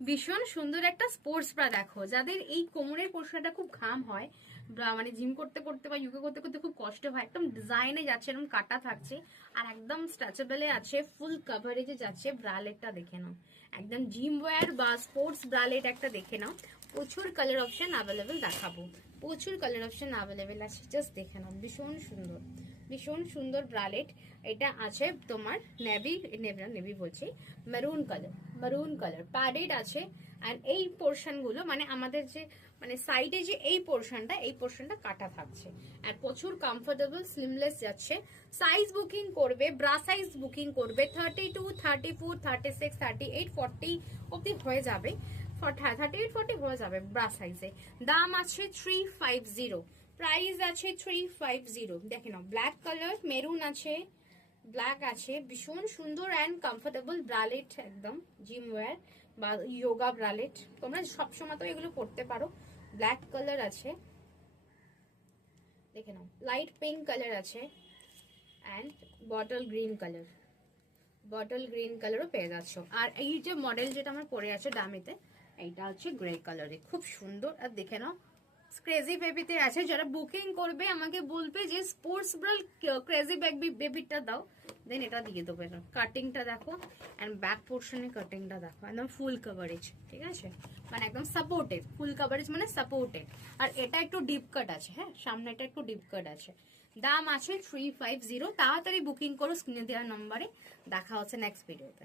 ভীষণ সুন্দর একটা স্পোর্টস ব্রা দেখো, যাদের এই কোমরের পোর্শনটা খুব ঘাম হয়, মানে জিম করতে করতে বা ইয়োগা করতে করতে খুব কষ্ট হয়, একদম ডিজাইনে যাচ্ছে, এরকম কাটা থাকছে আর একদম স্ট্রেচেবলে আছে, ফুল কভারেজে যাচ্ছে। ব্রালেটটা দেখে নাও, একদম জিম ওয়্যার বা স্পোর্টস ব্রালেট একটা দেখে নাও। প্রচুর কালার অপশন অ্যাভেলেবেল দেখাবো, প্রচুর কালার অপশন অ্যাভেলেবেল আছে, জাস্ট দেখে নাও। ভীষণ সুন্দর, ভীষণ সুন্দর ব্রালেট। এটা আছে তোমার নেভি, নেভি বলছি, maroon colour, maroon colour padded আছে। অ্যান্ড এই পোর্শন গুলো মানে আমাদের যে মানে সাইডে যে এই পোর্শনটা কাটা থাকছে, আর প্রচুর কমফোর্টেবল স্লিমলেস যাচ্ছে। সাইজ বুকিং করবে, ব্রা সাইজ বুকিং করবে 32, 34, 36, 38, 40 অব্দি হয়ে যাবে। 38-40 হয়ে যাবে ব্রা সাইজে। দাম আছে 350, প্রাইস আছে 350। দেখে নাও, ব্ল্যাক কালার, মেরুন আছে, ব্ল্যাক আছে, ভীষণ সুন্দর অ্যান্ড কমফোর্টেবল ব্রালেট, একদম জিম ওয়্যার বা ইয়োগা ব্রালেট। তোমরা সবসময় তো এগুলো পড়তে পারো। ব্ল্যাক কালার আছে, দেখে নাও, লাইট পিঙ্ক কালার আছে, and bottle green colour, bottle green কালারও পেয়ে যাচ্ছ। আর এই যে মডেল যেটা আমার পরে আছে দামিতে, এইটা হচ্ছে গ্রে কালারে, খুব সুন্দর। আর দেখে নাও, ক্রেজি বেবিতে আছে। যারা বুকিং করবে আমাকে বলবে যে স্পোর্টস ব্রাল ক্রেজি বেবিটা দাও, দেন এটা দিয়ে দেবো। কাটিংটা দেখো, অ্যান্ড ব্যাক পোর্শনের কাটিংটা দেখো, একদম ফুল কভারেজ, ঠিক আছে, মানে একদম সাপোর্টেড, ফুল কভারেজ মানে সাপোর্টেড। আর এটা একটু ডিপ কাট আছে, হ্যাঁ সামনে এটা একটু ডিপ কাট আছে। দাম আছে 350। তাড়াতাড়ি বুকিং করো স্ক্রিনে দেওয়া নম্বরে। দেখা হচ্ছে নেক্সট ভিডিওতে।